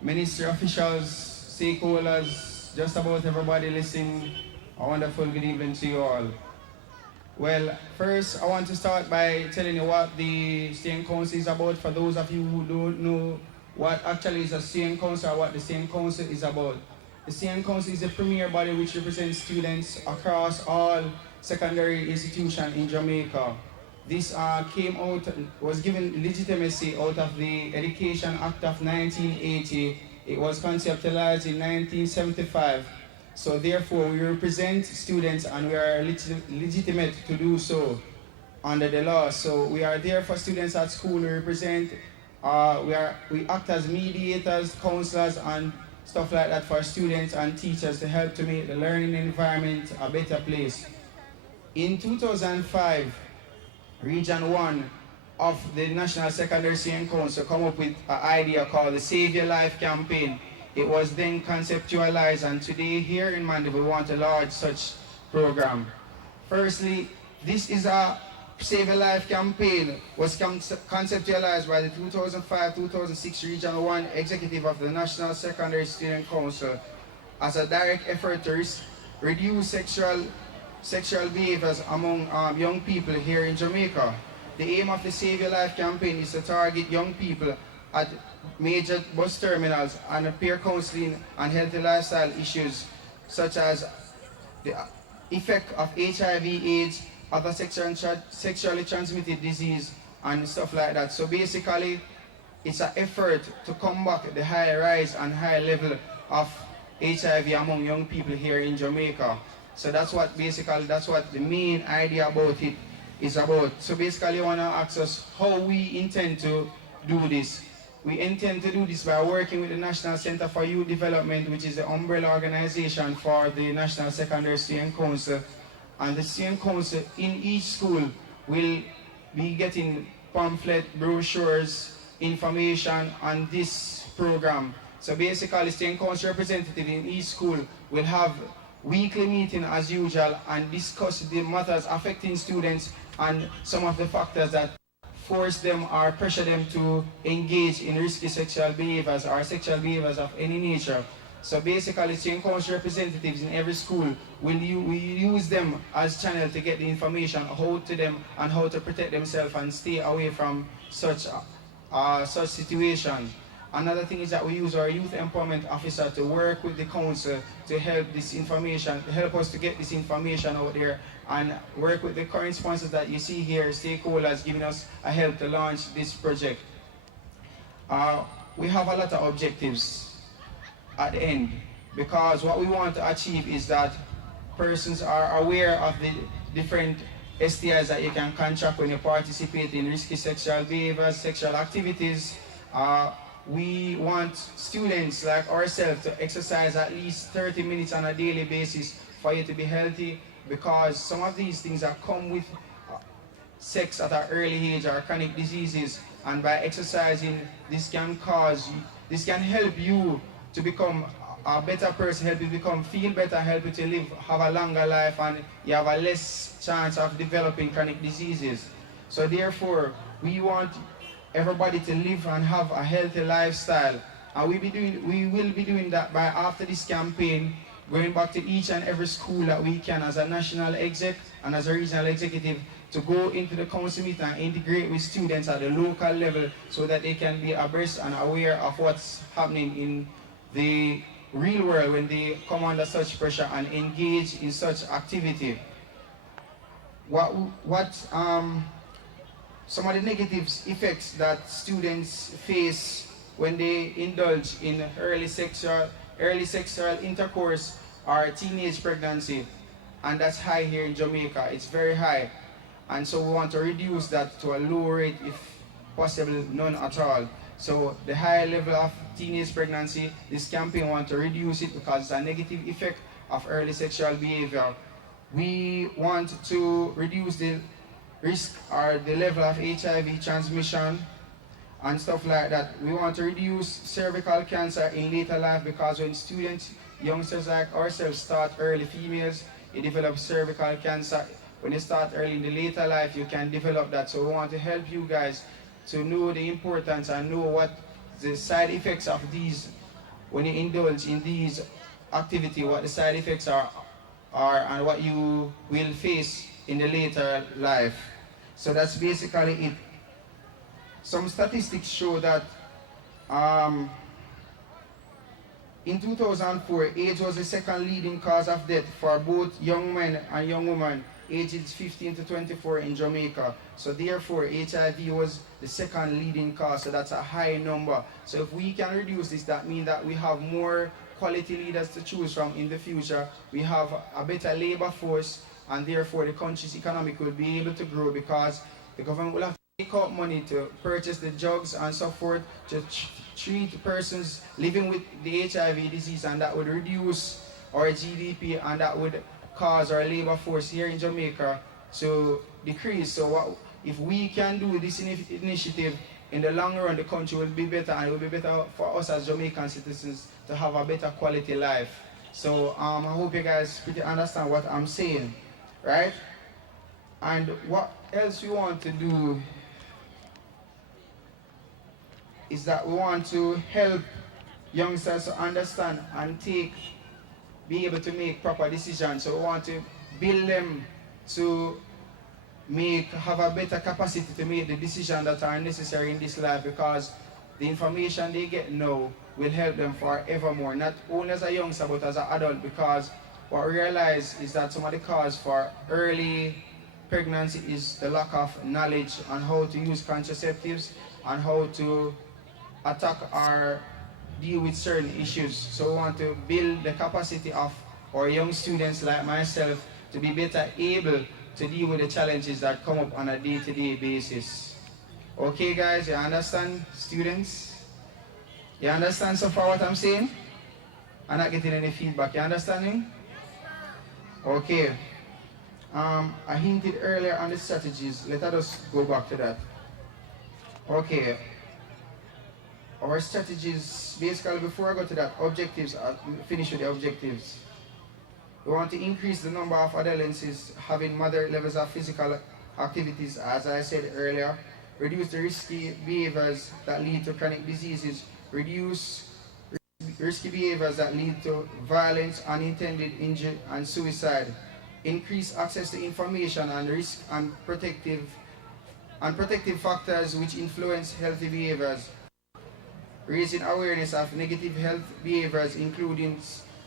ministry officials, stakeholders, just about everybody listening. A wonderful good evening to you all. Well, first I want to start by telling you what the Student Council is about for those of you who don't know what actually is a Student Council or what the Student Council is about. The Student Council is a premier body which represents students across all secondary institutions in Jamaica. This was given legitimacy out of the Education Act of 1980. It was conceptualized in 1975. So therefore, we represent students and we are legitimate to do so under the law. So we are there for students at school. We represent, we act as mediators, counselors, and stuff like that for students and teachers to help to make the learning environment a better place. In 2005, Region 1 of the National Secondary Student Council come up with an idea called the Save Your Life campaign. It was then conceptualized, and today here in Mandeville we want to launch such program. Firstly, this is a Save Your Life campaign was conceptualized by the 2005-2006 Region 1 Executive of the National Secondary Student Council as a direct effort to reduce sexual behaviors among young people here in Jamaica. The aim of the Save Your Life campaign is to target young people at major bus terminals and peer counseling and healthy lifestyle issues such as the effect of HIV, AIDS, other sexually transmitted disease and stuff like that. So basically, it's an effort to combat the high rise and high level of HIV among young people here in Jamaica. So that's what the main idea about it is about. So basically, you want to ask us how we intend to do this. We intend to do this by working with the National Center for Youth Development, which is the umbrella organization for the National Secondary Student Council. And the Student Council in each school will be getting pamphlet, brochures, information on this program. So basically, the Student Council representative in each school will have weekly meeting as usual and discuss the matters affecting students and some of the factors that force them or pressure them to engage in risky sexual behaviors or sexual behaviors of any nature. So basically, student council representatives in every school will use them as channel to get the information out to them and how to protect themselves and stay away from such situation. Another thing is that we use our youth empowerment officer to work with the council to help us to get this information out there and work with the current sponsors that you see here, stakeholders giving us a help to launch this project. We have a lot of objectives at the end because what we want to achieve is that persons are aware of the different STIs that you can contract when you participate in risky sexual behaviors, sexual activities. We want students like ourselves to exercise at least 30 minutes on a daily basis for you to be healthy, because some of these things that come with sex at an early age are chronic diseases, and by exercising this can help you to become a better person, help you feel better, help you to have a longer life, and you have a less chance of developing chronic diseases. So therefore, we want everybody to live and have a healthy lifestyle. And we will be doing that by, after this campaign, going back to each and every school that we can as a national exec and as a regional executive to go into the council meeting and integrate with students at the local level so that they can be abreast and aware of what's happening in the real world when they come under such pressure and engage in such activity. Some of the negative effects that students face when they indulge in early sexual intercourse are teenage pregnancy, and that's high here in Jamaica. It's very high, and so we want to reduce that to a low rate, if possible, none at all. So the high level of teenage pregnancy, this campaign want to reduce it because it's a negative effect of early sexual behavior. We want to reduce the risk or the level of HIV transmission and stuff like that. We want to reduce cervical cancer in later life, because when students, youngsters like ourselves start early, females, you develop cervical cancer. When you start early in the later life, you can develop that. So we want to help you guys to know the importance and know what the side effects of these when you indulge in these activity, what the side effects are and what you will face in the later life. So that's basically it. Some statistics show that um, in 2004, AIDS was the second leading cause of death for both young men and young women ages 15 to 24 in Jamaica. So therefore, HIV was the second leading cause, so that's a high number. So if we can reduce this, that means that we have more quality leaders to choose from in the future. We have a better labor force, and therefore the country's economic will be able to grow, because the government will have to take out money to purchase the drugs and so forth to treat persons living with the HIV disease, and that would reduce our GDP, and that would cause our labor force here in Jamaica to decrease. So if we can do this initiative, in the long run the country will be better, and it will be better for us as Jamaican citizens to have a better quality life. So I hope you guys pretty understand what I'm saying, right? And what else we want to do is that we want to help youngsters to understand and be able to make proper decisions. So we want to build them to have a better capacity to make the decisions that are necessary in this life, because the information they get now will help them forevermore, not only as a youngster but as an adult, because what we realize is that some of the cause for early pregnancy is the lack of knowledge on how to use contraceptives and how to attack or deal with certain issues. So we want to build the capacity of our young students like myself to be better able to deal with the challenges that come up on a day-to-day basis. Okay guys, you understand, students? You understand so far what I'm saying? I'm not getting any feedback, you understanding? Okay. I hinted earlier on the strategies. Let us go back to that. Okay. Our strategies, basically before I go to that, objectives, I'll finish with the objectives. We want to increase the number of adolescents having moderate levels of physical activities, as I said earlier, reduce the risky behaviors that lead to chronic diseases, reduce risky behaviors that lead to violence, unintended injury, and suicide, increase access to information and risk and protective factors which influence healthy behaviors, raising awareness of negative health behaviors including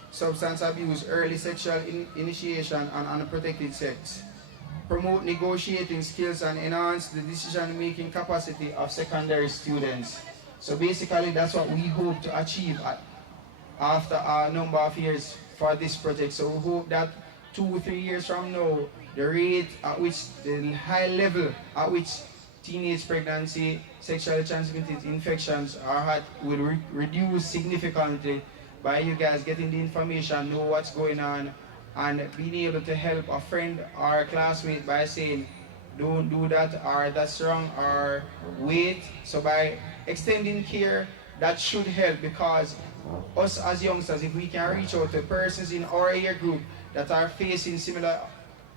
substance abuse, early sexual initiation, and unprotected sex. Promote negotiating skills and enhance the decision-making capacity of secondary students. So basically that's what we hope to achieve after a number of years for this project. So we hope that 2 or 3 years from now, the rate at which, the high level at which teenage pregnancy, sexually transmitted infections are at will reduce significantly by you guys getting the information, know what's going on, and being able to help a friend or a classmate by saying, don't do that, or that's wrong, or wait. So by extending care, that should help, because us as youngsters, if we can reach out to persons in our year group that are facing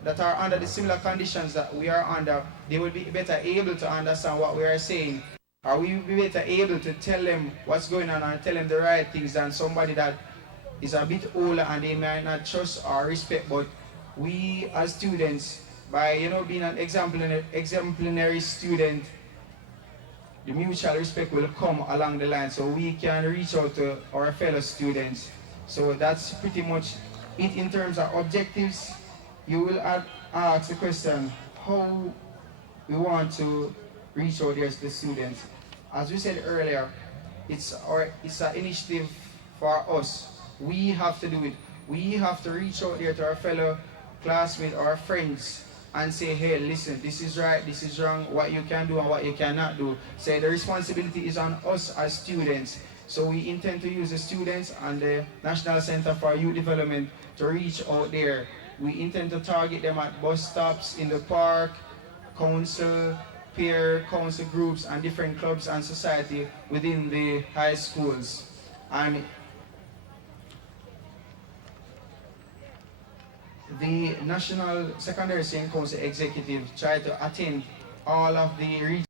that are under the similar conditions that we are under, they will be better able to understand what we are saying, or we will be better able to tell them what's going on and tell them the right things than somebody that is a bit older and they might not trust or respect. But we as students, by being an exemplary student, the mutual respect will come along the line, so we can reach out to our fellow students. So that's pretty much it in terms of objectives. You will ask the question, how we want to reach out there to the students. As we said earlier, it's an initiative for us. We have to do it. We have to reach out there to our fellow classmates, our friends, and say, hey, listen, this is right, this is wrong, what you can do and what you cannot do. Say the responsibility is on us as students. So we intend to use the students and the National Center for Youth Development to reach out there. We intend to target them at bus stops, in the park, council, peer council groups, and different clubs and society within the high schools. And the National Secondary Senior Council Executive tried to attend all of the